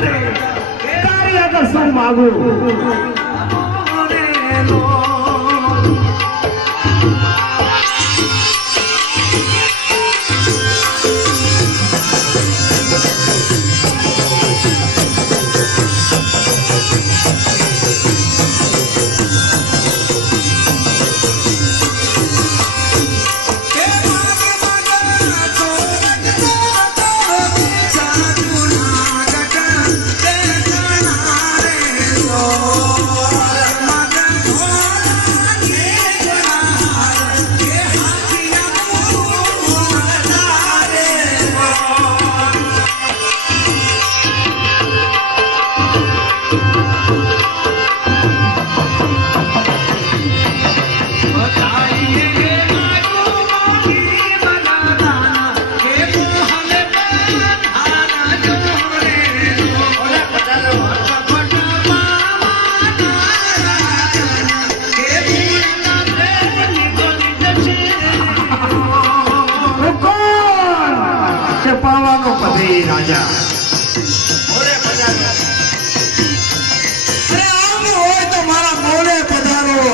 માટે કાર્ય તો શું માગું રાજા મોરે પધારો. અરે આમ હોય તો મારા મોરે પધારો.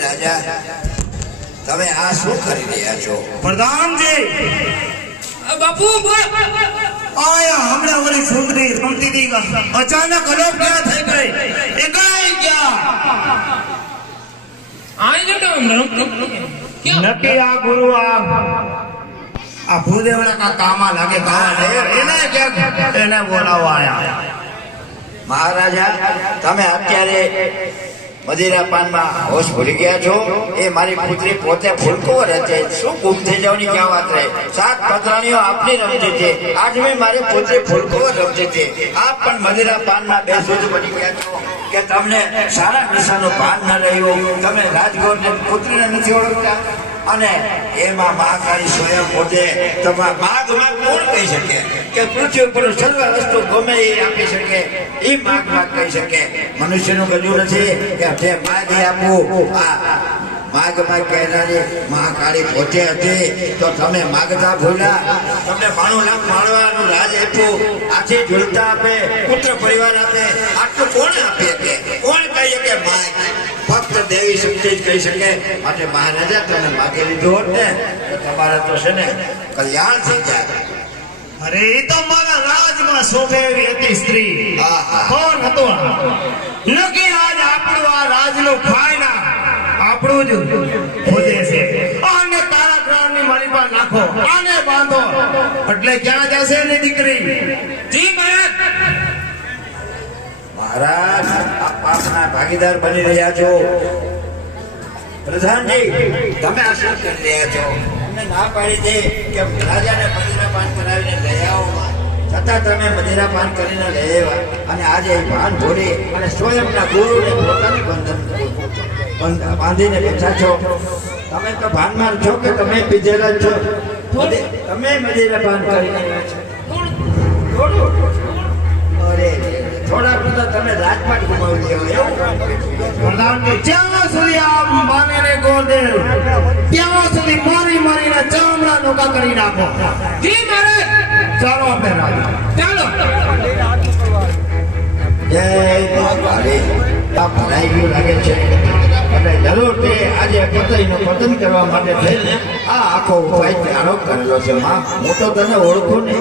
રાજા તમે આ શું કરી રહ્યા છો? પ્રધાનજી બાપુ આયા હમણાં ઓલી સુંદરી રમતી હતી અચાનક અલોપ ક્યાં થઈ ગઈ એ ગઈ ગયા નક્કી આ ગુરુ આ ભૂદેવના કા કામા લાગે એને ક્યાંક એને બોલાવવા આયા મહારાજા તમે અત્યારે મદિરા પાનમાં હોશ ભૂલી ગયા છો? એ મારી પુત્રી પોતે ફૂલકુંવર હતી. શું ગુમ થઈ જવાની ક્યાં વાત રહે? 7 પતરાણીઓ આપની રમતી હતી. આજમી મારી પુત્રી ફૂલકુંવર રમતી હતી. આપ પણ મદિરા પાનમાં બેસૂજ બની ગયા છો કે તમને સારા નશાનું ભાન ન રહ્યું. તમે રાજગોરની પુત્રીને નથી ઓળખતા અને એમાં મહાકાળી સ્વયં પોતે તમારા માગમાં કોણ કહી શકે કે પૃથ્વી ઉપર સર્વ વસ્તુ ગમે એ આપી શકે? એ માગ કહી શકે? મનુષ્યનું ગજું નથી કે તે માગ આપવું. આ માગમાં કહેનારી મહાકાળી પોતે હતી તો તમે માગતા ભૂલ્યા. તમને માણવાનું રાજ આપ્યું, આથી ઝૂલતા આપે, પુત્ર પરિવાર આપે, આટલું કોણ આપે કે કોણ કહી શકે? માગ ફક્ત દેવી શક્તિ જ કહી શકે. માટે મહારાજા તમે માગી લીધું હોત ને તો તમારા તો છે ને કલ્યાણ થઈ જાય. અરે એ તો મારા રાજમાં શોભે એવી હતી સ્ત્રી. કોણ હતો? નક્કી આજ આપણું આ રાજનું ખાયના આપણું જ ખોદે છે. આને તારા ગ્રામની મારી પાસે નાખો, આને બાંધો એટલે ક્યાં જશે ને દીકરી? જી મહારાજ. મહારાજ આ પાપના ભાગીદાર બની રહ્યા છો. પ્રધાનજી તમે આ શું કરી રહ્યા છો? અમને ના પાડી દે કે રાજાને મદિરાપાન કરાવીને લઈ આવો, છતાં તમે મદિરાપાન કરીને લઈ આવ્યા અને આજે ભાન ભૂલી અને સ્વયંના ગુરુને પોતાની બંધન બાંધીને બેઠા છો. તમે તો ભાનમાં છો કે તમે પીધેલા છો? તમે મદિરાપાન કરીને આવ્યા છો. અરે થોડા બધા તમે રાજપાટ ગુમાવી દેવા પ્રધાનજી જ્યાં સુધી આ બાનેને ગોરદેવ ત્યાં સુધી મારીને ચામડા નોકા કરી નાખો. જી મહારાજ. ચાલો આપણે રાજા ચાલો. જય મહાકાળી. આ ભરાઈ ગયું લાગે છે એટલે જરૂર તે આજે પતઈનું પતન કરવા માટે થઈને આ આખો ઉપાય ત્યારો કરેલો છે. માં હું તો તને ઓળખું ને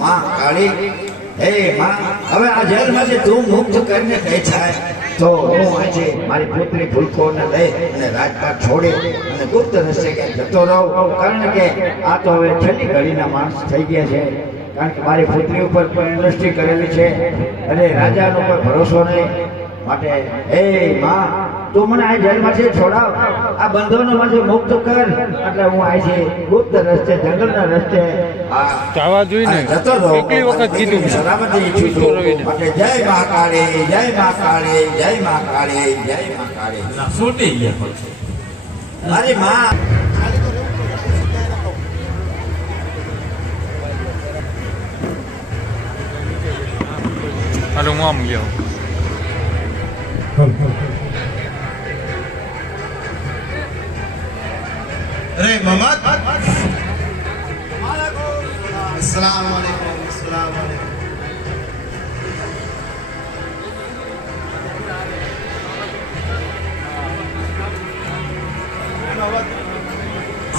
માં કાળી. હે માં હવે આ જેલમાંથી તું મુક્ત કરીને કઈ થાય તો હું આજે મારી પુત્રી ફૂલકોને લઈ અને રાજપાટ છોડી અને ગુપ્ત રસ્તે ક્યાંક જતો રહું. કારણ કે આ તો હવે છેલ્લી ઘડીના માણસ થઈ ગયા છે. કારણ કે મારી પુત્રી ઉપર દ્રષ્ટિ કરેલી છે અને રાજાનો કોઈ ભરોસો નહીં. માટે હે માં તું મને આ જેલમાંથી છોડાવ, આ બંધોનો માંથી મુક્ત કર, એટલે હું આ છે ગુપ્ત રસ્તે, જંગલના રસ્તે જવા જોઈએ ને. જતો રહું. કેટલી વખત કીધું. સલામતી ઈચ્છું છું. એટલે જય મા કાળી, જય મા કાળી, જય મા કાળી, જય મા કાળી. છૂટી ગયા મારી માં હાલો હું આમ ગયો. અરે મોહમ્મદ अस्सलाम वालेकुम अस्सलाम वालेकुम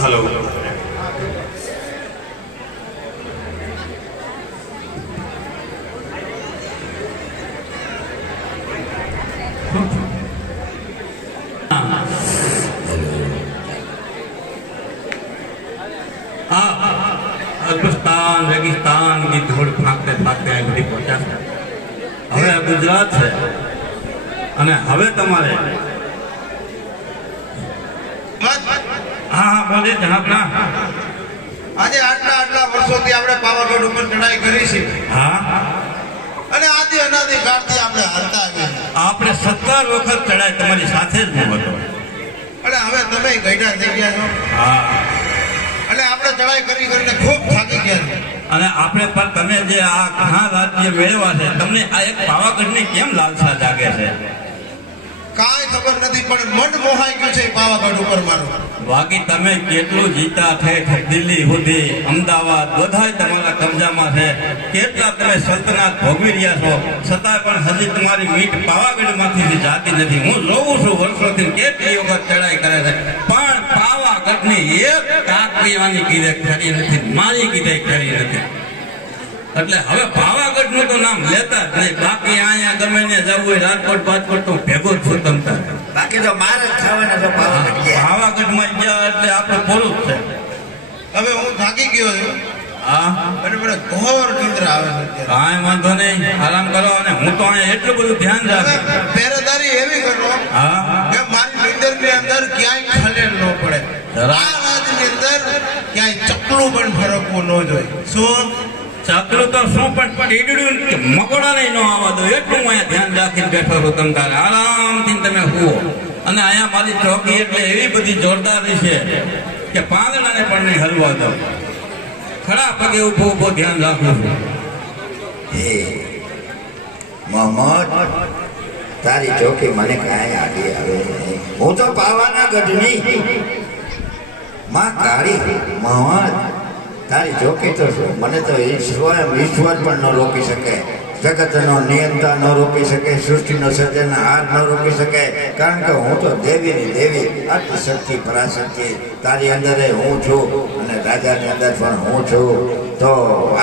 हेलो અલ્પસ્તાન રેગિસ્તાન की धूल फांकते फांकते અહીં બધી પહોંચ્યા છે. હવે આ ગુજરાત છે અને હવે તમારે હા બોલે જનાબ ના આજે આટલા વર્ષોથી આપણે પાવાગઢ ઉપર ચડાઈ કરી છે હા અને આદિ અનાદિ કાળથી આપણે હાલતા આવ્યા છીએ. આપણે 17 વખત ચડાય તમારી સાથે જ હું હતો. અને હવે તમે ગઈઢા થઈ ગયા છો હા અને આપણે ચડાઈ કરીને ખૂબ થાકી ગયા છે. અને આપણે પણ તમે જે આ ઘણા રાજ્ય મેળવ્યા છે તમને આ એક પાવાગઢની કેમ લાલસા જાગે છે? કાંઈ ખબર નથી પણ મન મોહાઈ ગયું છે એ પાવાગઢ ઉપર મારું. બાકી તમે કેટલું જીતા ઠેઠ દિલ્હી સુધી અમદાવાદ બધાય તમારા કબજામાં છે. કેટલા તમે સલ્તનત ભોગવી રહ્યા છો છતાં પણ હજી તમારી મીઠ પાવાગઢમાંથી જાતી નથી. હું જોઉં છું વર્ષોથી કેટલી વખત ચડાઈ કરે છે પણ પાવાગઢની એક કાક પીવાની કીધે ખરી નથી, મારી કીધે ખરી નથી. એટલે હવે પાવાગઢ નું તો નામ લેતા જ નહીં. બાકી અહીંયા ગમે ને જવું હોય રાજકોટ બાજકોટ તો ભેગો જ છું તમતા. બાકી તો મારે જ ખાવાના તો પાવાગઢ ગયા. પાવાગઢમાં ગયા એટલે આપણે પૂરું જ છે. હવે હું થાકી ગયો છું હા અને મને ઘોર નિંદ્રા આવે છે અત્યારે. કાંઈ વાંધો નહીં, આરામ કરો. અને હું તો અહીંયા એટલું બધું ધ્યાન હવે રાખું. પહેરેદારી એવી કરો હા કે મારી નિંદરની અંદર ક્યાંય ખલેલ ન પડે. જરા. આ રાજની અંદર ક્યાંય ચકલું પણ ફરકવું ન જોઈએ. શું ચકલું તો શું પણ ટીડડું કે મકોડા નહીં ન આવવા દો એટલું હું અહીંયા ધ્યાન રાખીને બેઠો છું. તમ તારે આરામથી તમે હુઓ. અને અહીંયા મારી ચોકી એટલે એવી બધી જોરદાર છે કે પાંદડાને પણ નહીં હલવા દો. ખડા પગે ઊભો ઊભો ધ્યાન રાખું છું. હે મોહમ્મદ, તારી ચોકી મને કાંઈ આગી આવે નહીં. હું તો પાવાના ગઢની માં કાળી. મોહમ્મદ, તારી ચોકી તો શું, મને તો ઈશ્વર પણ ન રોકી શકે, જગતનો નિયંતા ન રોકી શકે, સૃષ્ટિનો સર્જનહાર ન રોકી શકે. કારણ કે હું તો દેવીની દેવી, આત્મશક્તિ પરાશક્તિ તારી અંદર હું છું અને રાજાની અંદર પણ હું છું. તો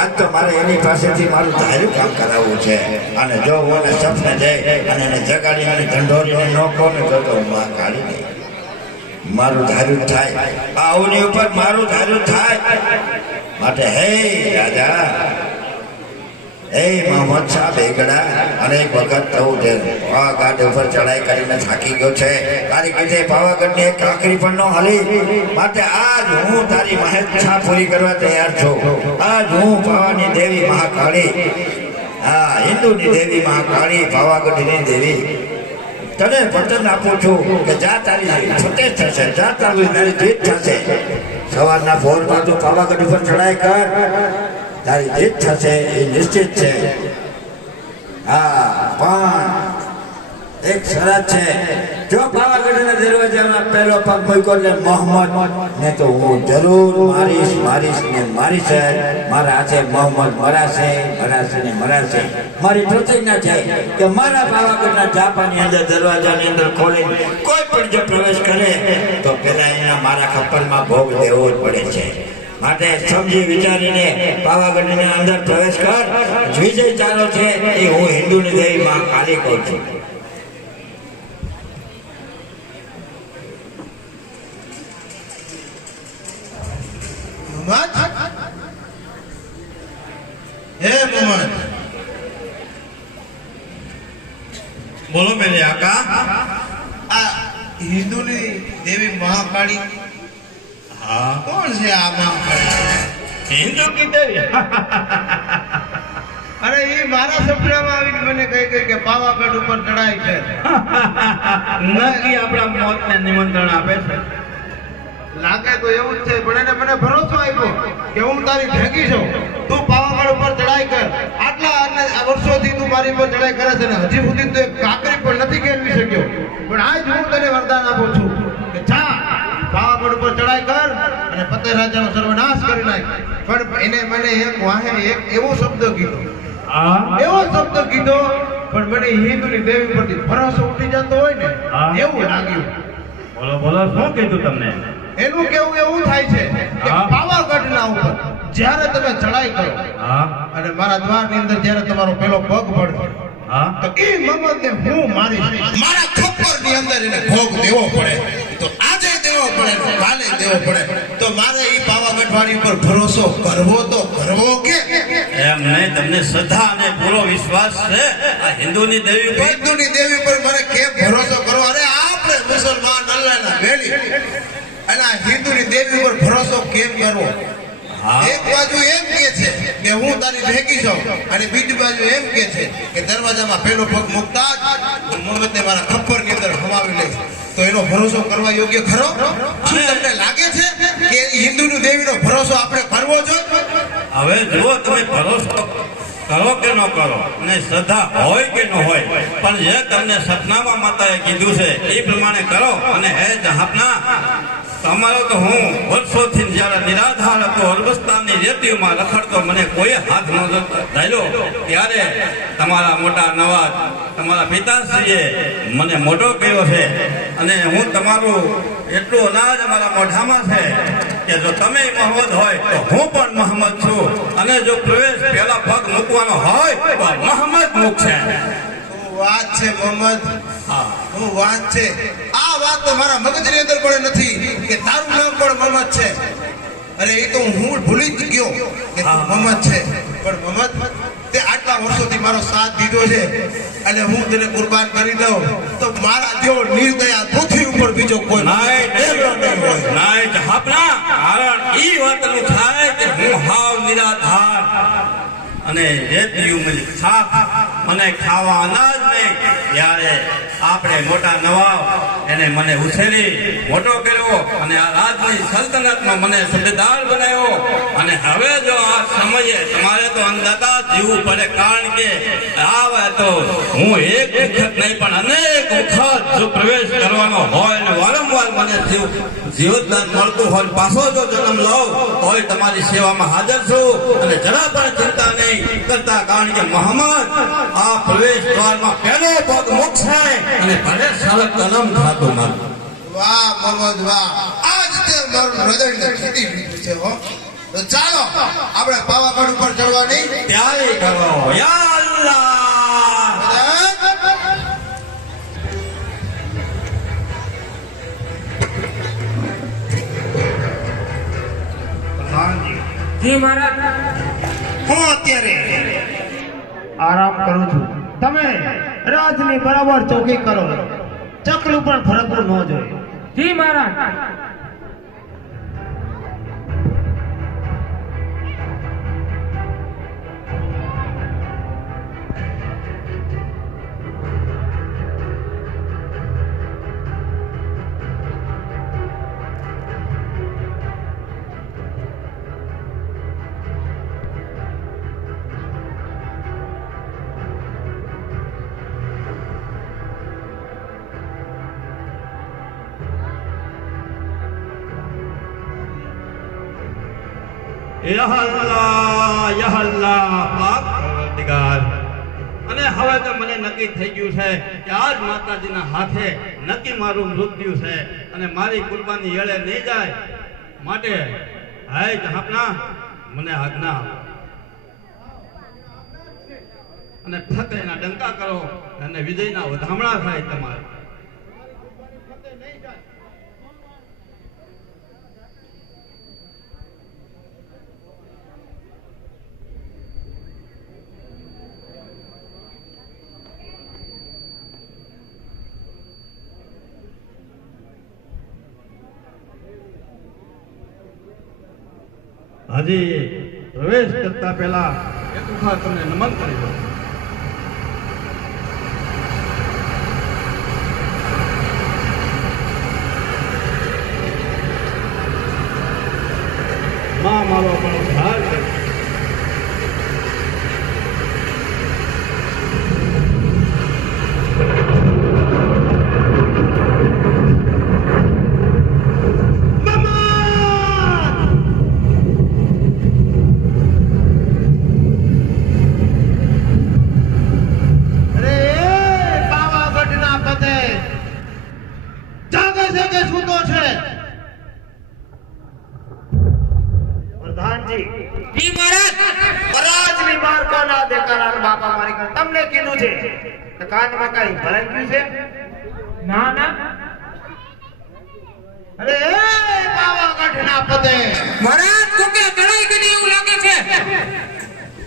આજ તો મારે એની પાસેથી મારું ધાર્યું કામ કરાવવું છે. અને જો હું એને સપને જઈ અને એને જગાડી અને ઢંઢોરીને ન કહું ને તો હું માં કાઢી નહીં. મારું ધાર્યું થાય, આવુની ઉપર મારું ધાર્યું થાય. માટે હે રાજા, હે મોહમ્મદ શાહ બેગડા, અનેક વખત થવું છે પાવાગઢ ઉપર ચડાઈ કરીને થાકી ગયો છે. તારી કીધે પાવાગઢની એક કાંકરી પણ ન હલી. માટે આજ હું તારી મહેચ્છા પૂરી કરવા તૈયાર છું. આજ હું પાવાની દેવી મહાકાળી, હા હિન્દુની દેવી મહાકાળી, પાવાગઢની દેવી તને વચન આપું છું કે જા તારી ફતેહ થશે, જા તારી જીત થશે. સવારના ભોરમાં તું પાવાગઢ ઉપર ચડાઈ કર, તારી જીત થશે એ નિશ્ચિત છે. હા પણ એક શરત છે, જો પાવાગઢના દરવાજામાં પહેલો પગ મૂક્યો એટલે મોહમ્મદ ને તો હું જરૂર મારીશ ને મારીશ જ. મારા હાથે મોહમ્મદ મરાશે ને મરાશે. મારી પ્રતિજ્ઞા છે કે મારા પાવાગઢના જાપાની અંદર દરવાજાની અંદર ખોલીને કોઈ પણ જો પ્રવેશ કરે તો પેલા એના મારા ખપ્પરમાં ભોગ દેવો જ પડે છે. માટે સમજી વિચારીને પાવાગઢની અંદર પ્રવેશ કર. વિજય ચાલો છે એ હું હિન્દુની દેવી માં કાલી કહું છું. મોહમ્મદ, હે મોહમ્મદ, બોલો મેરે આકા. આ હિન્દુની દેવી મહાકાળી હા કોણ છે આ મહાકાળી? હિન્દુ કી દેવી અરે એ મારા સપનામાં આવીને મને કહી કે પાવાગઢ ઉપર ચડાઈ છે. નક્કી આપણા મોતને નિમંત્રણ આપે છે. લાગે તો એવું જ છે, પણ એને મને ભરોસો આપ્યો કે હું તારી ભેગી છું, તું પાવાગઢ ઉપર ચડાઈ કર. આટલા વર્ષોથી તું મારી પર ચડાઈ કરે છે ને હજી સુધી તું એક કાંકરી પણ નથી કેળવી શક્યો, પણ આજ હું તને વરદાન આપું છું કે જા પાવાગઢ ઉપર ચડાઈ કર અને ફતેહ રાજાનો સર્વનાશ કરી નાખ. પણ એને મને એક વાહે એક એવો શબ્દ કીધો, હા એવો શબ્દ કીધો, પણ મને હિન્દુની દેવી પરથી ભરોસો ઉઠી જતો હોય ને હા. એવું લાગ્યું. બોલો બોલો શું કીધું તમને? એનું કેવું એવું થાય છે કે હા. પાવાગઢના ઉપર જ્યારે તમે ચડાઈ કરો હા અને મારા દ્વારની અંદર જ્યારે તમારો પેલો પગ પડશે હા તો એ મમદને હું મારીશ. મારા ખપ્પરની અંદર એને ભોગ દેવો પડે, તો આજે દેવો પડે ને કાલે દેવો પડે. તો મારે એ પાવાગઢ વાળી ઉપર ભરોસો કરવો તો કરવો કે એમ નહીં, તમને શ્રદ્ધા અને પૂરો વિશ્વાસ છે આ હિન્દુની દેવી ઉપર? હિન્દુની દેવી પર મને કેમ ભરોસો કરવો? અરે આપણે મુસલમાન અલ્લાહના વેલી અને આ હિન્દુની દેવી પર ભરોસો કેમ કરવો? હા. એક બાજુ એમ કે છે કે હું તારી ભેગી છું અને બીજી બાજુ એમ કે છે કે દરવાજામાં પેલો પગ મૂકતા જ મોહમ્મદને મારા ખપ્પરની અંદર હમાવી લે. તો એનો ભરોસો કરવા યોગ્ય ખરો? શું તમને લાગે છે કે હિન્દુની દેવીનો ભરોસો આપણે કરવો જોઈએ? હવે જુઓ, તમે ભરોસો કરો કે ન કરો અને શ્રદ્ધા હોય કે ન હોય, પણ જે તમને સપનામાં માતાએ કીધું છે એ પ્રમાણે કરો. અને હે જહાપના, તમારો તો હું વર્ષોથી જ્યારે નિરાધાર હતો, અરબસ્તાનની રેતીઓમાં રખડતો, મને કોઈ હાથ ન ધાર્યો, ત્યારે તમારા મોટા નવા તમારા પિતાશ્રીએ મને મોટો કર્યો છે. અને હું તમારું એટલું અનાજ અમારા મોઢામાં છે કે જો તમે મોહમ્મદ હોય તો હું પણ મોહમ્મદ છું, અને જો પ્રવેશ પહેલા પગ મૂકવાનો હોય તો મોહમ્મદ મૂકશે. શું વાત છે મોહમ્મદ? હા, શું વાત છે? આ વાત તો મારા મગજની અંદર પણ નથી કે તારું નામ પણ મોહમ્મદ છે. અરે એ તો હું ભૂલી જ ગયો કે તું મોહમ્મદ છે. પણ મોહમ્મદ, તે આટલા વર્ષોથી મારો સાથ દીધો છે અને હું તને કુરબાન કરી દઉં તો મારા જેવો નિર્દયા પૃથ્વી ઉપર બીજો કોઈ નાય દેવડો નહીં હોય. નાય જહાપના, કારણ ઈ વાતનું થાય કે હું હાવ નિરાધાર અને રેતીયું મને ખાવા અનાજ નહીં. ત્યારે આપણે મોટા નવાબ એને મને ઉછેરી મોટો કર્યો અને આ રાજની સલ્તનતમાં મને સુબેદાર બનાવ્યો. અને હવે જો આ સમયે તમારે તો અંધતા જીવવું પડે, કારણ કે આવે તો હું એક વખત નહીં પણ અનેક વખત જો પ્રવેશ કરવાનો હોય અને વારંવાર મને જીવતદાન મળતું હોય, પાછો જો જન્મ લઉં હોય તમારી સેવામાં હાજર છું અને જરા પણ ચિંતા નહીં કરતા, કારણ કે મોહમ્મદ આ પ્રવેશ દ્વારમાં પહેલો પગ મૂકશે અને ભલે સળગ કલમ થતું મારું. વાહ મોહમ્મદ વાહ, આજ તે મારું હૃદયને ખીલી દીધું છે હો. તો ચાલો આપણે પાવાગઢ ઉપર ચડવાની તૈયારી કરો. યા અલ્લાહ. જી મહારાજ, હું અત્યારે આરામ કરું છું. તમે રાજની બરાબર ચોકી કરો, ચકલું પણ ફરકવું ન જોઈએ. જી મહારાજ. યા અલ્લાહ પાક પરવરદિગાર. અને હવે તો મને નક્કી થઈ ગયું છે કે આજ માતાજીના હાથે નક્કી મારું મૃત્યુ છે અને મારી કુરબાની એળે નહીં જાય. માટે હાય જહાપના, મને આજ્ઞા આપો અને ફતેહના ડંકા કરો અને વિજયના વધામણા થાય તમારે. હજી પ્રવેશ કરતા પહેલા એક વખત તમને નમન કરી દઉં. માં મારો પણ ઉદ્ધાર કરે. અરે પાવાગઢના પતે જાગે છે કે સૂતો છે? પ્રધાનજી પરાજની માર કોના દેકારા બાપા મારી કર તમને કીધું છે કે કાનમાં કઈ ભરાઈ ગયું છે? ના ના. અરે પાવાગઢના પતે મહારાજ કોકે તણાઈ ગઈ એવું લાગે છે.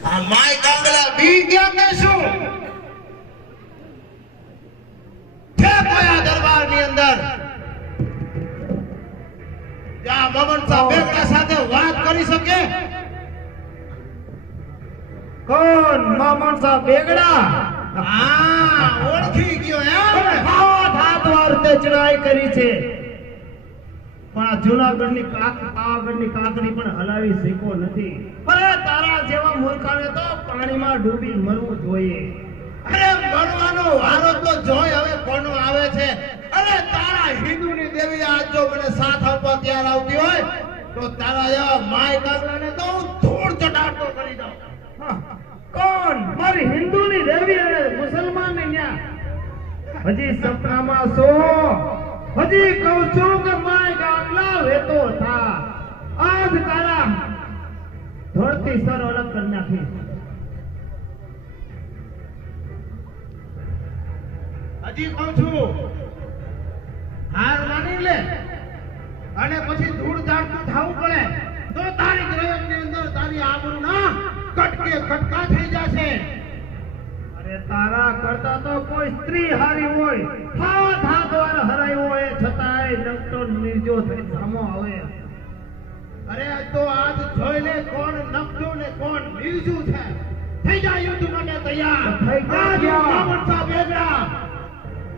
આ માય કાંગલા બી ગયા કે શું? છે કોઈ દરબારની અંદર ત્યાં મમન સાહેબ બેગડા સાથે વાત કરી શકે? કોણ મામણ સાહેબ બેગડા? હા, ઓળખી ગયો એમ? હાથ વારતે ચડાઈ કરી છે પણ આ જૂનાગઢની પાવાગઢની કાંકરી પણ હલાવી શીખો નથી. અરે તારા જેવા મૂર્ખાને તો પાણીમાં ડૂબી મરવું જોઈએ. અરે મરવાનો વારો તો જોઈ હવે કોનો આવે છે. અરે તારા હિન્દુની દેવી આજ જો મને સાથ આપવા તૈયાર આવતી હોય તો તારા એવા માય કાગલાને તો હું ધૂળ ચટાડતો કરી દઉં. હા, કોણ? મારી હિન્દુની દેવી અને મુસલમાન ન્યા હજી સપનામાં સો હજી કહું છું કે માય ગામલા વેતો થા આજ તારા ધરતી સર અલગ કરી નાખી. હજી કહું છું હાર માની લે અને પછી ધૂળ ચાડતું થવું પડે તો તારી ગ્રહની અંદર તારી આબરૂ ના કટકે કટકા થઈ જશે. અરે તારા કરતા તો કોઈ સ્ત્રી હારી હોય હાથ વાર હરાયો હોય છતાંય નકટો નિર્જો થઈ સામો આવે. અરે તો આજ જોઈ લે કોણ નકટું ને કોણ નિર્જુ છે. થઈ જા યુદ્ધ માટે તૈયાર. થઈ જા. આજ બામણ સાહેબ બેગડા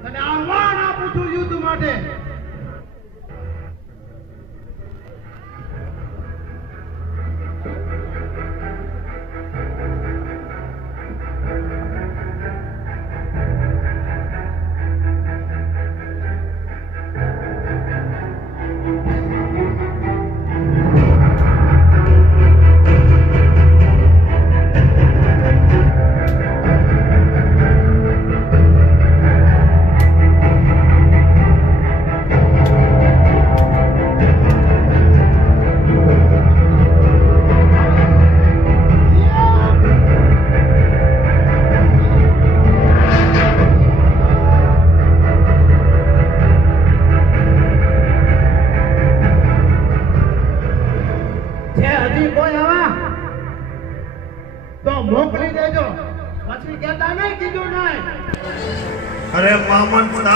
તને આહ્વાન આપું છું યુદ્ધ માટે. મોકલી દેજો પછી કહેતા નહીં કીધું નહીં. અરે મામન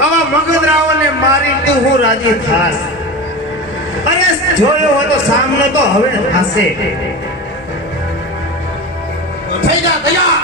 આવા મગદરાઓને મારી તું હું રાજી થાસ. અરે જોયો હોય તો સામનો તો હવે થશે. થઈ જા તૈયાર.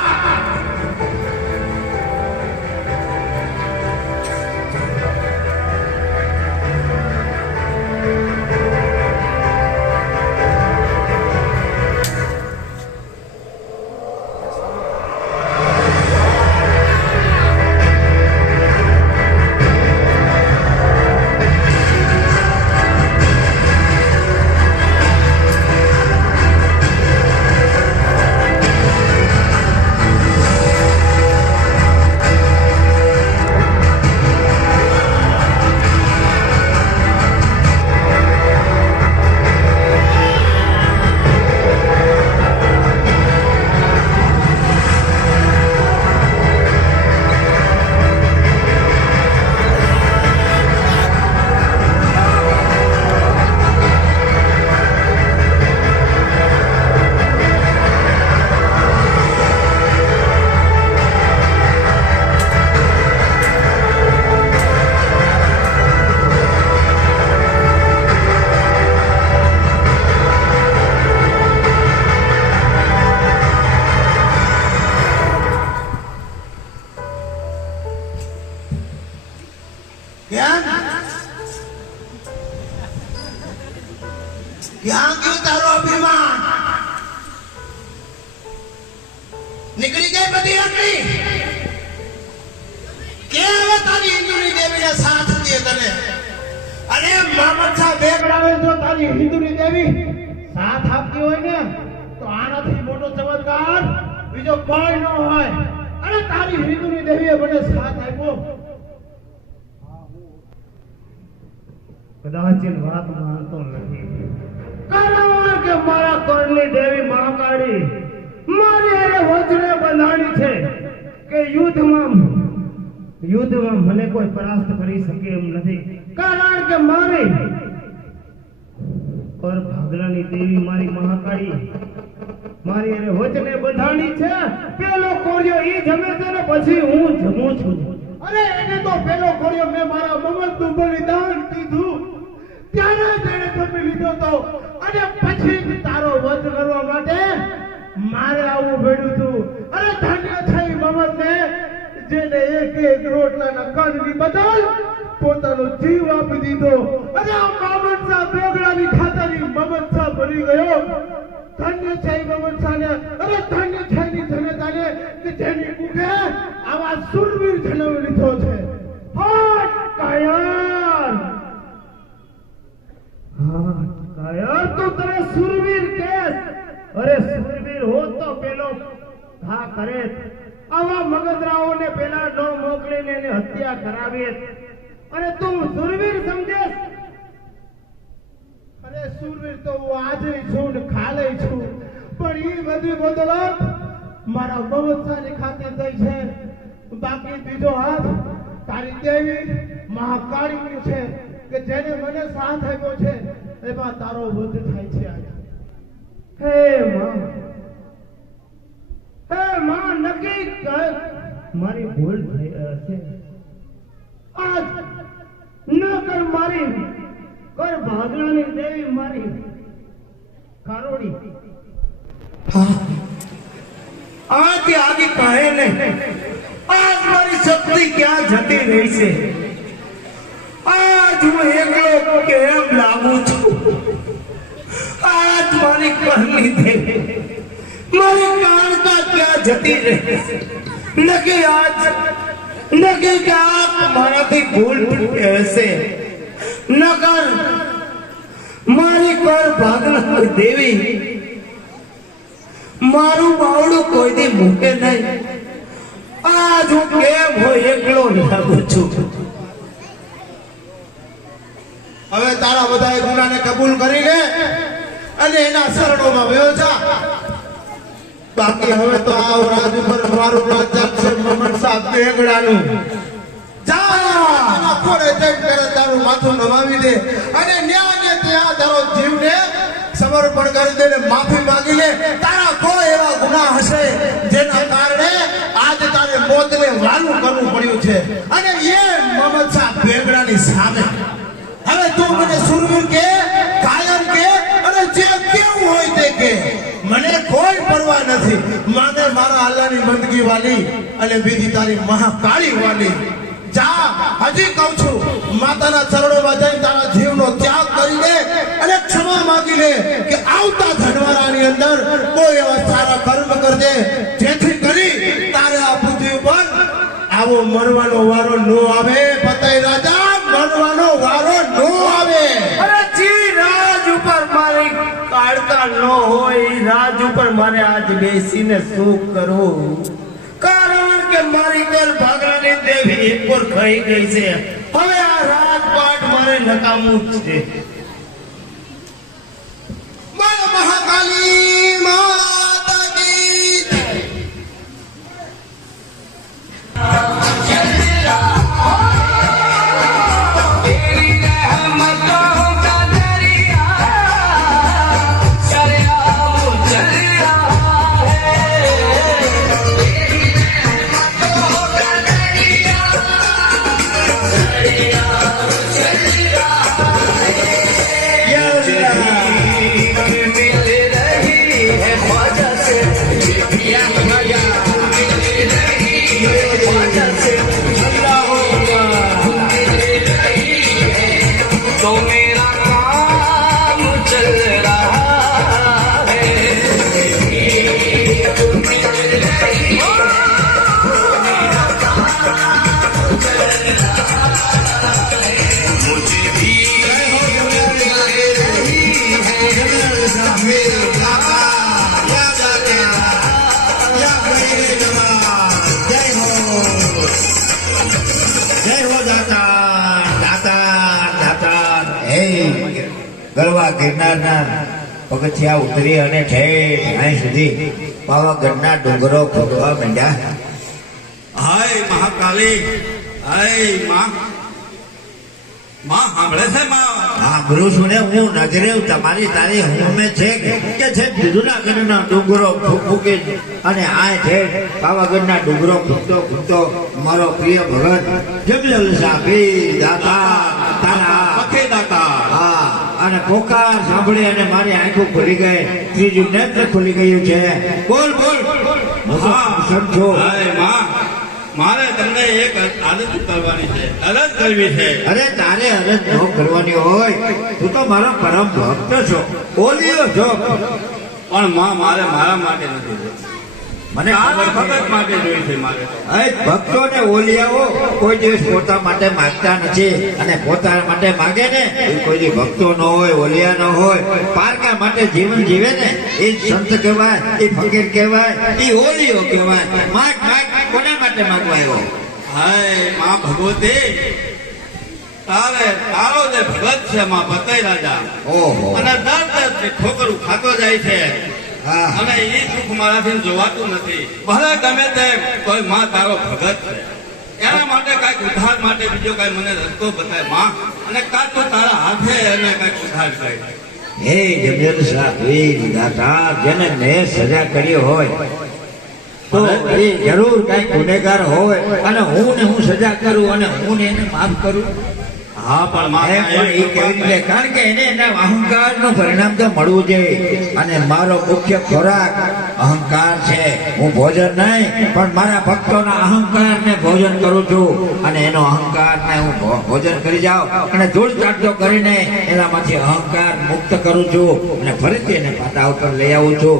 ક્યાં ગયું તારો અભિમાન? નીકળી ગઈ બધી અટલી કે હવે તારી હિન્દુની દેવીને સાથ દે તને? અરે મામદ સાહેબ બેગડાવે જો તારી હિન્દુની દેવી સાથ આપતી હોય ને તો આનાથી મોટો ચમત્કાર બીજો કોઈ ન હોય. અરે તારી હિન્દુની દેવીએ મને સાથ આપ્યો. કદાચ એ વાત માનતો નથી, કારણ કે મારા કરની દેવી મહાકાળી મારી હારે વચને બંધાણી છે કે યુદ્ધમાં મને કોઈ પરાસ્ત કરી શકે એમ નથી. કારણ કે મારી પર ભાગલાની દેવી મારી મહાકાળી મારી હારે વચને બંધાણી છે. પેલો કોર્યો ઈ જમે છે ને પછી હું જમું છું. અરે એને તો પેલો કોર્યો મેં મારા મમતનું બલિદાન દીધું ત્યારે તેને જમી લીધો તો, અને પછી તારો વધ કરવા માટે મારે આવવું પડ્યું હતું. અરે ધન્ય થઈ મમતને જેને એક રોટલાના કણની બદલ પોતાનો જીવ આપી દીધો. અરે આ મમત સાહેબ બેગડાની ખાતાની મમત સાહેબ ભરી ગયો. ધન્ય થઈ મમત સાને, અરે ધન્ય થઈની જનતાને કે જેની કુખે આવા સુરવીર જન્મ લીધો છે. હટ કાયર, કાયર તો તને સુરવીર કેસ? અરે સુરવીર હોત તો પેલો ઘા કરે. આવા મગદરાઓને પેલા ન મોકલીને એને હત્યા કરાવી. અને તું સુરવીર સમજેસ? અરે સુરવીર તો હું આજે છું ને ખાલે છું, પણ ઈ બધી બદલાત મારા મમતાની ખાતે થઈ છે. બાકી બીજો હાથ તારી દેવી મહાકાળીનું છે કે જેને મને સાથ આપ્યો છે એમાં તારો વધ થાય છે. આજે હે માં નક્કી કર, મારી ભૂલ થઈ છે. આજ ન કર મારી કર ભાગલાની દેવી મારી કારોડી. આજ આગે કહે નહીં, આજ મારી શક્તિ ક્યાં જતી રહી છે? આજ હું એકલો કેમ લાગુ છું? આજ મારી કરની દેવી મારી કાળકા ક્યાં જતી રહી છે? નક્કી કે આપ મારાથી ભૂલ હશે. નકર મારી કર ભાગના દેવી મારું બાવડું કોઈ દી મૂકે નહીં. આજ હું કેમ હોય એકલો લાગુ છું? હવે તારા બધા ગુનાને કબૂલ કરી લે અને એના શરણોમાં વયો જા. બાકી હવે તો આ રાજ ઉપર મારું રાજ છે મમન સાહેબ બેગડાનું. જા કોરે જઈ કરે તારું માથું નમાવી દે અને ન્યા ને ત્યાં તારો જીવને સમર્પણ કરી દે ને માફી માંગી લે. તારા કોઈ એવા ગુના હશે જેના કારણે આજ તારે મોતને વાલું કરવું પડ્યું છે, અને એ મમન સાહેબ બેગડાની સામે હવે તું મને સુરવીર કે કાયર કે અને જે કેવું હોય તે કે, મને કોઈ પરવા નથી. મને મારા અલ્લાહની બંદગી વાલી અને બીજી તારી મહાકાળી વાલી. જા હજી કહું છું, માતાના ચરણોમાં જઈને તારા જીવનો ત્યાગ કરી દે અને ક્ષમા માંગી લે કે આવતા ધનવારાની અંદર કોઈ એવા સારા કર્મ કરજે જેથી કરી તારે આ પૃથ્વી ઉપર આવો મરવાનો વારો ન આવે. પતઈ રાજા, મરવાનો વારો ન આવે. અરે જી રાજ ઉપર મારી કાળકા ન હોય, રાજ ઉપર મારે આજ બેસીને શું કરવું? કારણ કે મારી કર ભાગલાની દેવી એક પર ખાઈ ગઈ છે. હવે આ રાજપાટ મારે નકામું જ છે. મારા મહાકાલી માતા કી જય. એ ગરવા ગિરનારના પગથિયા ઉતરી અને ઠેઠ અહીં સુધી પાવાગઢના ડુંગરો ખોદવા માંડ્યા. હાય મહાકાલી, હાય માં સાંભળે છે માં? હા ગુરુ સુને હું નજરે તમારી તારી હુમે છે કે છે જુનાગઢના ડુંગરો ફૂકી અને આ છે પાવાગઢના ડુંગરો ખૂટતો મારો પ્રિય ભગત જમજલ સાપી દાતા તારા પખે દાતા. હા અને પોકાર સાંભળી અને મારી આંખો ખુલી ગઈ, ત્રીજું નેત્ર ખુલી ગયું છે. બોલ બોલ સમજો. હાય માં, મારે તમને એક આદત કરવાની છે, અરજ કરવી છે. અરે તારે અરજ ન કરવાની હોય, તું તો મારો પરમ ભક્ત છો, બોલ્યો છો. પણ માં મારે મારા માટે નથી જોઈતી. મને તારા ખબર ભગત માટે જોઈ છે મારે તો. ભક્તો ને ઓલિયાઓ કોઈ દિવસ પોતા માટે માંગતા નથી, અને પોતા માટે માંગે ને એ કોઈ દી ભક્તો ન હોય, ઓલિયા ન હોય, પારકા માટે જીવન જીવે ને એ સંત કહેવાય, એ ફકીર કહેવાય, એ ઓલિયો કહેવાય. માગ માગ કોના માટે માંગવા આવ્યો? હાય માં ભગવતી, તારો જે ભગત છે માં પતઈ રાજા, ઓહો અને દર ઠોકરું ખાતો જાય છે, હા અને એ દુઃખ મારાથી જોવાતું નથી. ભલે ગમે તેમ કોઈ માં તારો ભગત છે, એના માટે કાંઈક ઉદ્ધાર માટે બીજો કાંઈ મને રસ્તો બતાય માં, અને કાં તો તારા હાથે એને કાંઈક ઉદ્ધાર કરે. હે જમજલ શાહ વીર દાતા, જેને મેં સજા કરી હોય તો એ જરૂર કઈ ગુનેગાર હોય, અને હું સજા કરું અને હું ને એને માફ કરું. હા પણ માં એમ પણ એ કેવી રીતે? કારણ કે એને એના અહંકારનું પરિણામ તો મળવું જોઈએ, અને મારો મુખ્ય ખોરાક અહંકાર છે. હું ભોજન નહીં પણ મારા ભક્તોના અહંકારને ભોજન કરું છું, અને એનો અહંકારને હું ભોજન કરી જાઉં અને ધૂળ ચાટતો કરીને એનામાંથી અહંકાર મુક્ત કરું છું, અને ફરીથી એને પાટા ઉપર લઈ આવું છું.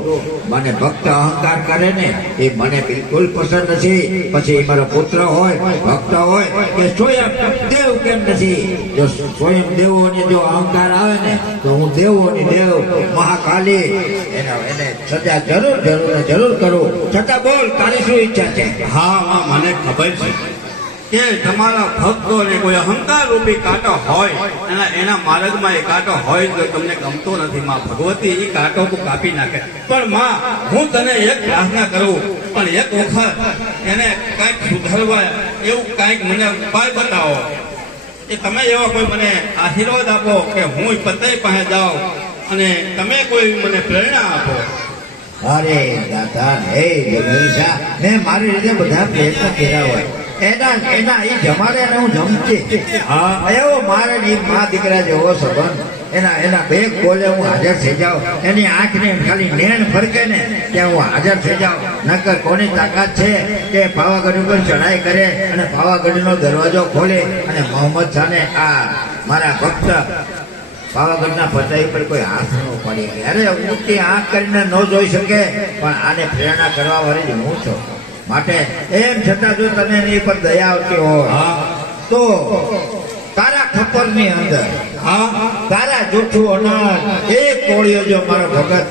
મને ભક્ત અહંકાર કરે ને એ મને બિલકુલ પસંદ નથી. પછી એ મારો પુત્ર હોય, ભક્ત હોય કે સ્વયં દેવ કેમ નથી? જો સ્વયં દેવોની જો અહંકાર આવે ને તો હું દેવોની દેવ મહાકાલી એને સજા જરૂર કરું. છતાં બોલ, તારી શું ઈચ્છા છે? હા માં, મને ખબર છે કે તમારા ભક્તોને કોઈ અહંકાર રૂપી કાંટો હોય, એના માર્ગમાં એ કાંટો હોય તો તમને ગમતો નથી માં ભગવતી, એ કાંટો તું કાપી નાખે. પણ માં, હું તને એક પ્રાર્થના કરું, પણ એક વખત એને કાંઈક સુધારવા એવું કાંઈક મને ઉપાય બતાવો. એ તમે એવા કોઈ મને આશીર્વાદ આપો કે હું પતઈ પાસે જાઉં, અને તમે કોઈ મને પ્રેરણા આપો. અરે દાદા, હે જગદીશા, મેં મારી રીતે બધા પ્રયત્ન કર્યા હોય, એના એ જમાડે અને હું જમતી. હા એવો મારે મા દીકરા જેવો સંબંધ, એના બે બોલે હું હાજર થઈ જાઉં, એની આંખને ખાલી નેણ ફરકે ને ત્યાં હું હાજર થઈ જાઉં. નકર કોની તાકાત છે કે પાવાગઢ ઉપર ચઢાઈ કરે અને પાવાગઢનો દરવાજો ખોલે અને મોહમ્મદ શાહને આ મારા ભક્ત પાવાગઢના પતાઈ પર કોઈ હાથ ન પડી ગયા? અરે ઊંચી આંખ કરીને ન જોઈ શકે, પણ આને પ્રેરણા કરવા વાળી હું છું. માટે એમ છતાં જો તને એની પર દયા આવતી હોય તો તારા ખપરની અંદર તારા જૂઠું અનાજ એક કોળીઓ જો મારો ભગત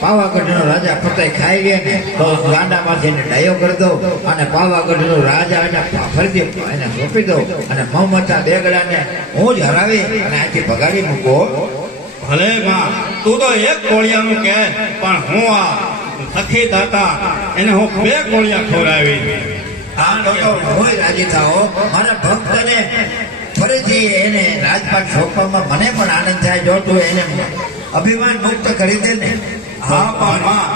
પાવાગઢનો રાજા ફતાઈ ખાઈ લે ને તો ગાંડામાંથી એને ડાયો કરી દઉં, અને પાવાગઢનો રાજા એને ફરીથી એને સોંપી દઉં, અને મોહમ્મદ શાહ બેગડાને હું જ હરાવી અને અહીંથી ભગાડી મૂકો. ભલે માં, તું તો એક કોળિયાનું કહે, પણ હું આ સખી દાતા એને હું 2 કોળિયા ખવડાવી. હું રાજી થાઓ, મારા ભક્તને ફરીથી એને રાજપાટ સોંપવામાં મને પણ આનંદ થાય. જો તું એને અભિમાન મુક્ત કરી દે ને. હા પણ માં,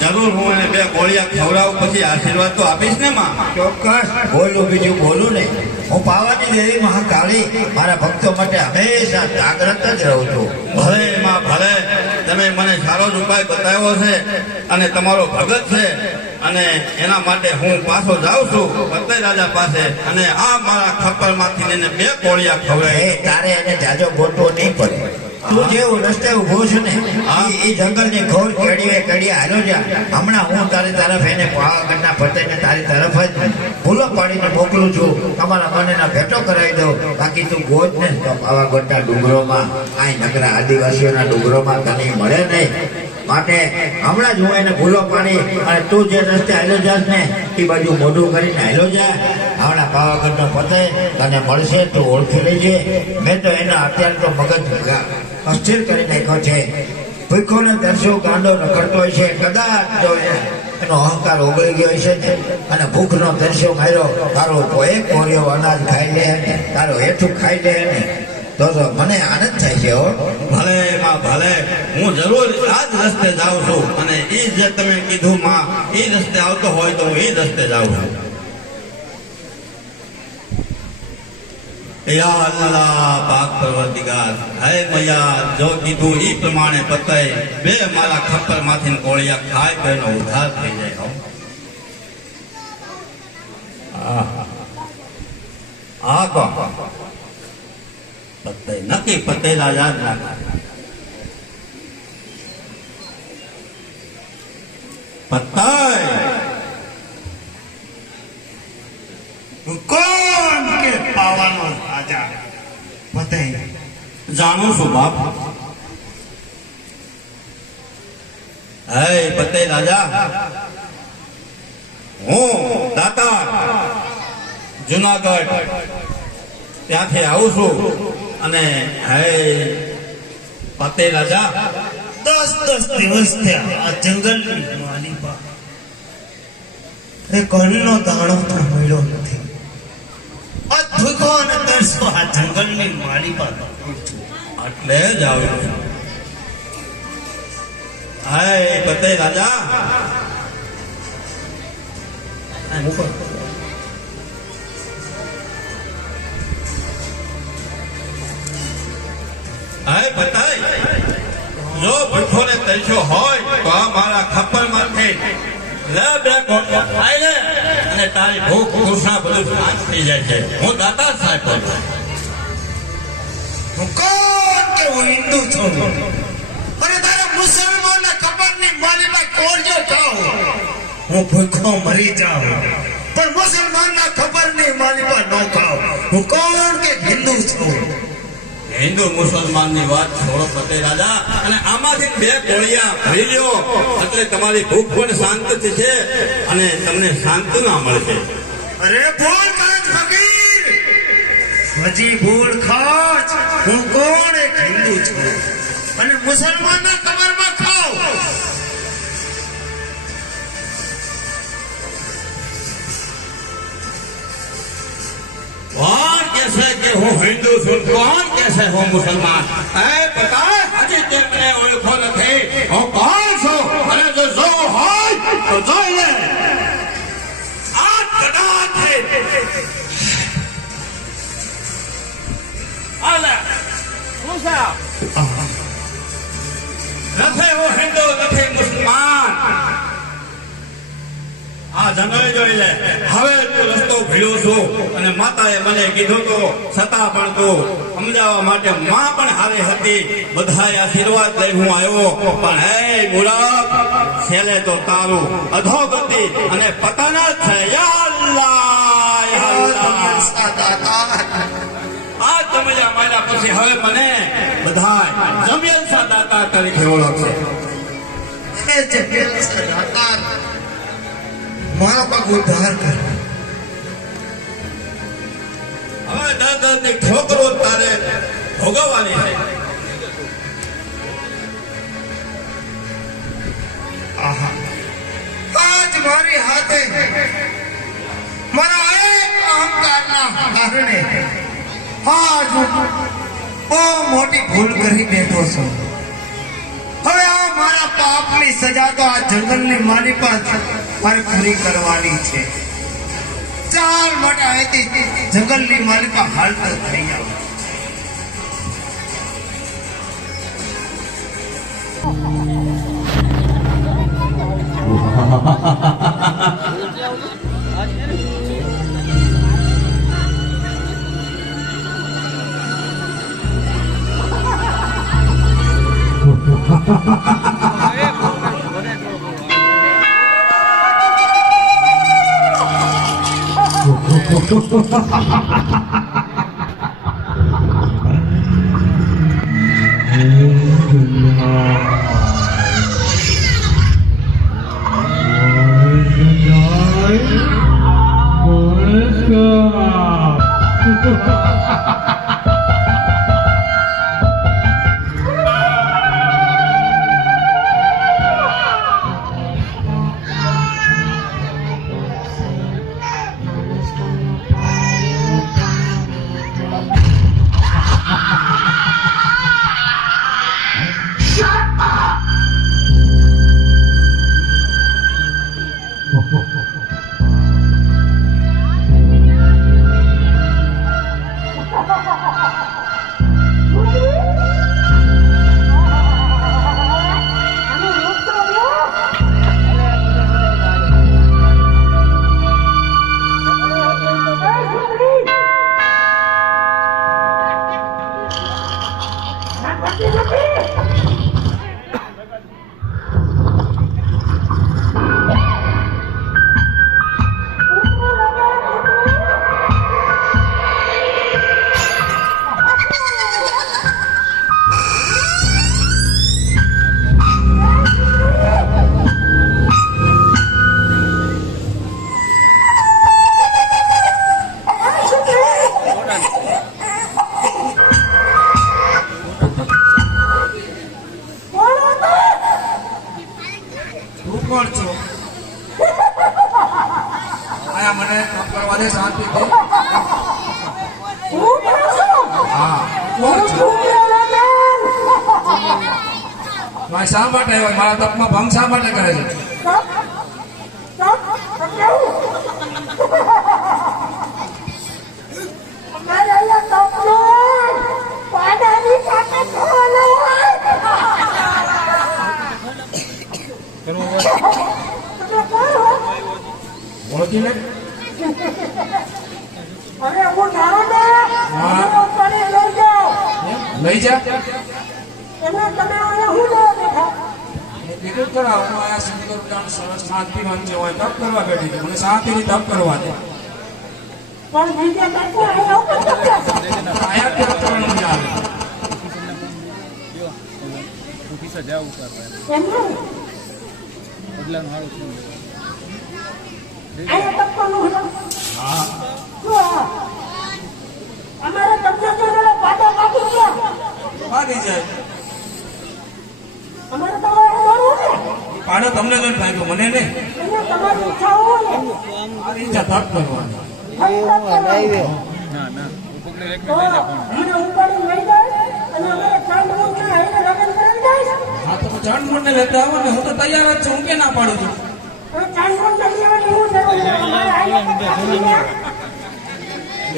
જરૂર હું એને 2 કોળિયા ખવડાવું, પછી આશીર્વાદ તો આપીશ ને માં. ચોક્કસ બોલું, બીજું બોલું નહીં. હું પાવાની દેવી મહાકાળી મારા ભક્તો માટે હંમેશા જાગ્રત જ રહું છું. ભલે માં ભલે, તમે મને સારો જ ઉપાય બતાવ્યો છે, અને તમારો ભગત છે, અને એના માટે હું પાછો જાઉં છું પતઈ રાજા પાસે, અને આ મારા ખપ્પરમાંથી એને 2 કોળિયા ખવડાવી. તારે એને જાજો ગોતવો નહીં પડે. તું જેવું રસ્તે ઉભો છે ને એ જંગલની ઘોર કેડીએ હાલો જા. હમણાં હું તારી તરફ એને પાવાગઢના પતઈને તારી તરફ જ ભૂલો પાડીને મોકલું છું. તમારા મનેના ભેટો કરાવી દઉં. બાકી તું ગોત ને તો પાવાગઢના ડુંગરોમાં, આ નગરા આદિવાસીઓના ડુંગરોમાં તને મળે નહીં. માટે હમણાં જ હું એને ભૂલો પાડી, અને તું જે રસ્તે હાલો જાસ ને એ બાજુ મોઢું કરીને હાલો જા. હમણાં પાવાગઢનો પતે તને મળશે તું ઓળખી લેજે. મેં તો એના અત્યારે તો મગજ અસ્થિર કરી નાખ્યો છે. ભૂખો ને તરસ્યો ગાંડો રખડતો હોય છે. કદાચ જો એનો અહંકાર ઓગળી ગયો છે ને અને ભૂખનો તરસ્યો માર્યો તારો એક કોરિયો અનાજ ખાઈ લે તારો હેઠું ખાઈ લે ને તો મને આનંદ થાય છે. હો ભલે માં ભલે, હું જરૂર આ જ રસ્તે જાઉં છું અને એ જે તમે કીધું માં એ રસ્તે આવતો હોય તો હું એ રસ્તે જાઉં છું. યા અલ્લાહ પાક પરવરદિગાર, હે મૈયા જો કીધું એ પ્રમાણે પતાય બે મારા ખપ્પર માંથી કોળિયા ખાય તો એનો ઉદ્ધાર થઈ જાય. આ કોણ પતાય નક્કી પતેલા યાદ રાખે પતાય કોણ કે પાવાનો રાજા પતે જાણું છું બાપ. હે પતે રાજા, હું દાતા જુનાગઢ ત્યાંથી આવું છું અને હે પતે રાજા 10 દિવસ થયા આ જંગલની માલિપા એ કણનો દાણો પણ મળ્યો નથી. આ ભૂખો અને તરસો આ જંગલની માલિપા એટલે જ આવું છું. હે પતે રાજા, હે પતાય જો ભૂખો ને તરસ્યો હોય તો આ મારા ખપ્પર માંથી લે બે કોળિયા ખાઈ લે અને તારી ભૂખ તૃષ્ણા બધું શાંત થઈ જાય છે. હું દાતા સાહેબ છું. હું કોણ કે હું હિન્દુ છું અને તારા મુસલમાનના કબરની માલિપા કોરજો જાઉં. હું ભૂખો મરી જાઉં પણ મુસલમાનના ખબરની માલિપા ન ખાઉં. હું કોણ કે હિન્દુ છું. હિન્દુ મુસલમાન ની વાત છોડો પતે રાજા અને આમાંથી બે કોળિયા ભરી લ્યો એટલે તમારી ભૂખ પણ શાંત થશે અને તમને સાંત્વના મળશે. અરે ભૂલ ખાચ ફકીર, હજી ભૂલ ખાચ. હું કોણ એક હિન્દુ છું અને મુસલમાનના કબરમાં ખાઉં. કોણ કહેશે કે હું હિન્દુ છું, કોણ કહેશે હું મુસલમાન? એ પતાય હજી તેમને ઓળખો નથી હું કોણ છું અને જો જોવું હોય તો જોઈ લે. આ કદાચ નથી હું હિન્દુ નથી મુસલમાન. આ જંગલ જોઈ લે. હવે તું રસ્તો ભીડ્યો છું અને માતાએ મને કીધું તો છતાં પણ તું સમજાવવા માટે માં પણ હારી હતી. બધાએ આશીર્વાદ લઈ હું આવ્યો પણ હે મૂરખ, છેલ્લે તો તારું અધોગતિ અને પતન જ છે. યા અલ્લાહ, યા અલ્લાહ. આ જમયા માર્યા પછી હવે મને બધાય જમિયલ સા દાતા તરીકે ઓળખશે. એ જગેલ સદાતાર, મારો પગ ઉદ્ધાર કર. હવે દાદાની ઠોકરો તારે ભોગવવાની છે. આહા, આજ મારી હાથે મારા એક અહંકારના કારણે આજ હું બહુ મોટી ભૂલ કરી બેઠો છું. હવે આ મારા પાપની સજા તો આ જંગલની માલી પર મારે પૂરી કરવાની છે. ચાલ મોટા અહીંથી જંગલની માલિકા હાલતો થઈ આવ. Namaskar. તું કોણ છો આયા મને કામ કરવા દે શાંતિથી હા કોણ છો મારે શા માટે આવ્યો મારા તપમાં ભંગ શા માટે કરે છે ઓળખી લે લઈ જા કીધું ખરા હું આયા શંકર સરસ શાંતિ વાંચે હોય તપ કરવા બેઠી છું મને શાંતિથી તપ કરવા દે આયા તપ કરવાનું મજા આવે ભાગી જાય પાડો તમને જોઈને ભાગ્યો મને નહીં મારી ઈચ્છા તપ કરવાની હા તો ચણ મને લેતા આવો ને હું તો તૈયાર જ છું હું કે ના પાડું છું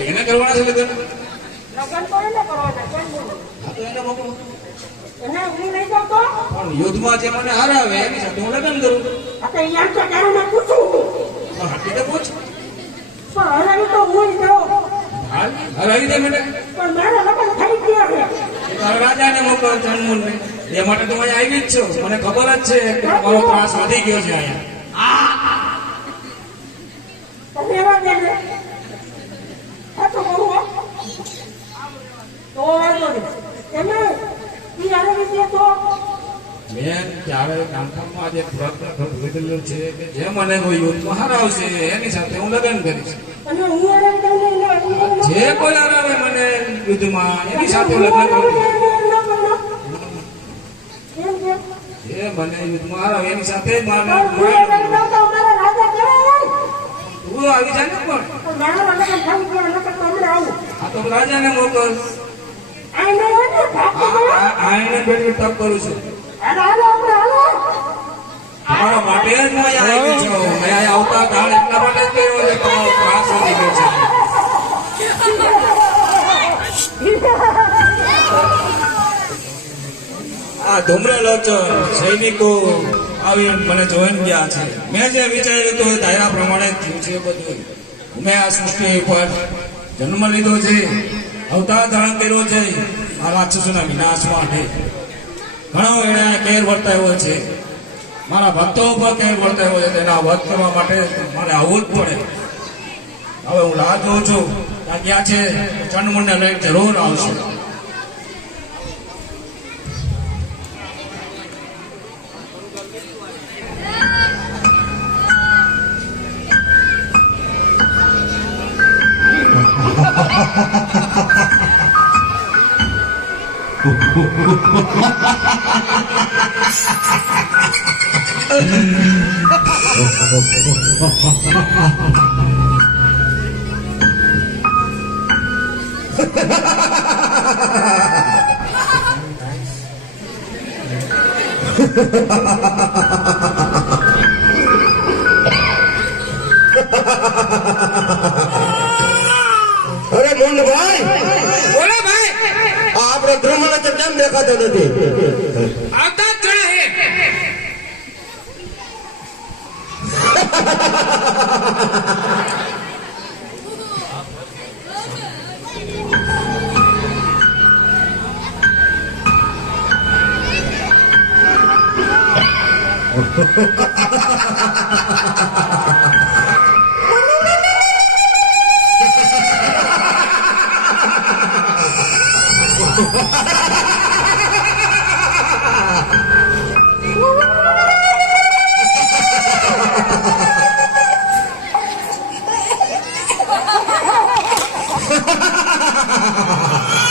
એને કરવાના છે લગ્ન એને મોકલો પણ યુદ્ધમાં જે મને હરાવે એની સાથે હું લગ્ન કરું હાથી પૂછ હરાવી દે મને રાજાને મોકલો ચણમુન ને એ માટે તો અહીંયા આવી જ છો મને ખબર જ છે કે મારો ત્રાસ વધી ગયો છે મેં ત્યારે કામકામમાં જે લીધેલું છે કે જે મને કોઈ યુદ્ધમાં હરાવશે એની સાથે હું લગ્ન કરીશ જે કોઈ હરાવે મને યુદ્ધમાં એની સાથે હું લગ્ન કરીશ જે મને યુદ્ધમાં હરાવે એની સાથે જ મારે તું આવી જાય ને પણ આ તો રાજાને મોકલ આઈને બેઠી તપ કરું છું તમારા માટે જ હું અહીંયા આવી છું મેં અહીંયા આવતા કાળ એટલા માટે જ કર્યો છે તમારો ત્રાસ વધી ગયો છે આ ધૂમ્રલોચન સૈનિકો આવી મને જોઈને ગયા છે મેં જે વિચાર્યું હતું એ ધારા પ્રમાણે જ થયું છે બધું મેં આ સૃષ્ટિ પર જન્મ લીધો છે અવતાર ધારણ કર્યો છે આ રાક્ષસોના વિનાશ માટે ઘણો એને કેર વર્તાવ્યો છે મારા ભક્તો ઉપર કેર વર્તાવ્યો છે તેના વધ કરવા માટે મારે આવવું જ પડે હવે હું રાહ જોઉં છું ત્યાં ક્યાં છે ચંડમુંડને લઈને જરૂર આવશે અરે મુંડભાઈ બોલો ભાઈ આ આપણો ધ્રુવને તો કેમ દેખાતો નથી આવતા જ જણા હે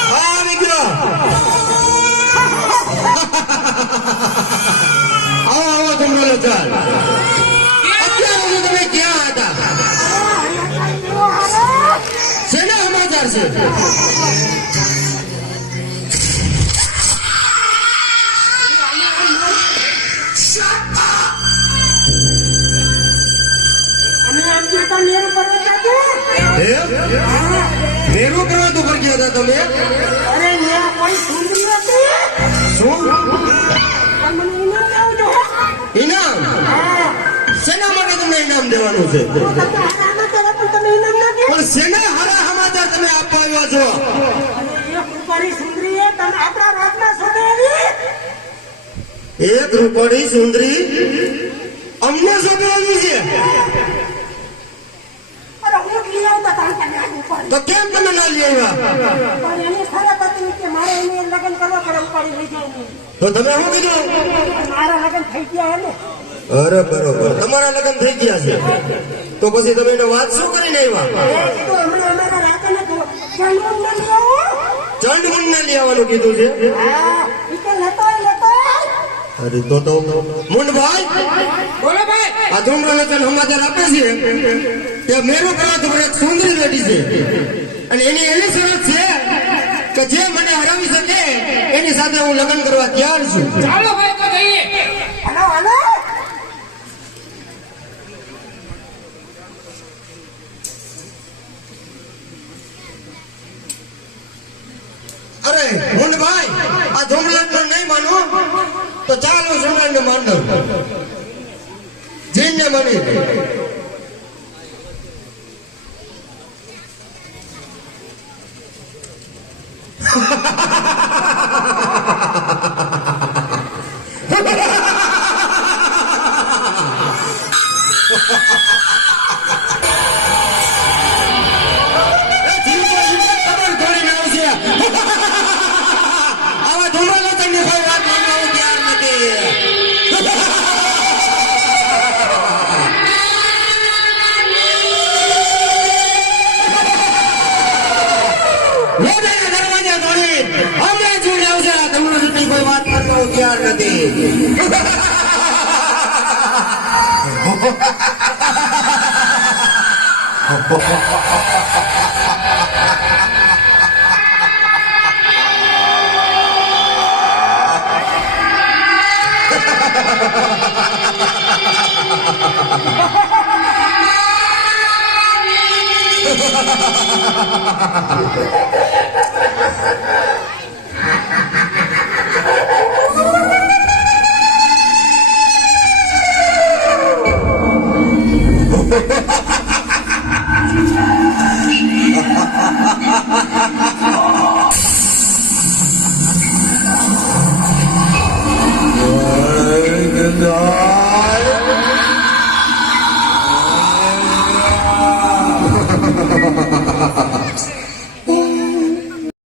આ નીકળો આવો આવો જમણો ચાલ અત્યારે તમે ક્યાં હતા શેના સમાચાર છે મેરું કરવા તો પર ગયા હતા તમે અરે ન્યા કોઈ સુંદરી હતી શું મને ઇનામ દેવું જો ઇનામ શેના માટે તમને ઇનામ દેવાનું છે તમે આમાં તો પણ તમે ઇનામ ના દે પણ શેના હારા સમાચાર તમે આપવા આવ્યા છો એક રૂપારી સુંદરી એ તમે આપણા રાતના સોદે આવી એક રૂપાળી સુંદરી અમને શોધે આવી છે અરે હું લઈ આવતા તાણ તમે આ રૂપારી તો કેમ તમે ના લઈ આવ્યા પણ એની શરત હતી કે મારે એને લગ્ન કરવા પડે રૂપારી લઈ જાય તો તમે શું કીધું મારા લગ્ન થઈ ગયા હે ને અરે બરોબર તમારા લગ્ન થઈ ગયા છે તો પછી તમે એને વાત શું કરીને આવ્યા એ કીધું હમણાં અમારા રાતને તો જન્મ ન લેવો ચંડમુંડ ને લઈ આવવાનું કીધું છે હા ઈ કે લેતો અરે તો મુંડભાઈ બોલો ભાઈ આ ધૂમ્ર લોચન સમાચાર આપે છે કે મેરું કરવા તો એક સુંદરી બેટી છે અને એની એવી શરત છે કે જે મને હરાવી શકે એની સાથે હું લગ્ન કરવા તૈયાર છું ચાલો ભાઈ તો જઈએ હાલો હાલો અરે મુંડભાઈ આ ધૂમ્રલાટ પણ નહીં માનો તો ચાલો સમ્રાટ ને માન દઉં જીનને માની આવા ધૂમ્રલોચનની કોઈ વાત માનવા હું તૈયાર નથી લોઢાના દરવાજા તોડી હમણાં જોડે આવશે આ ધૂમ્રલોચનની કોઈ વાત માનવા હું તૈયાર નથી ગંગા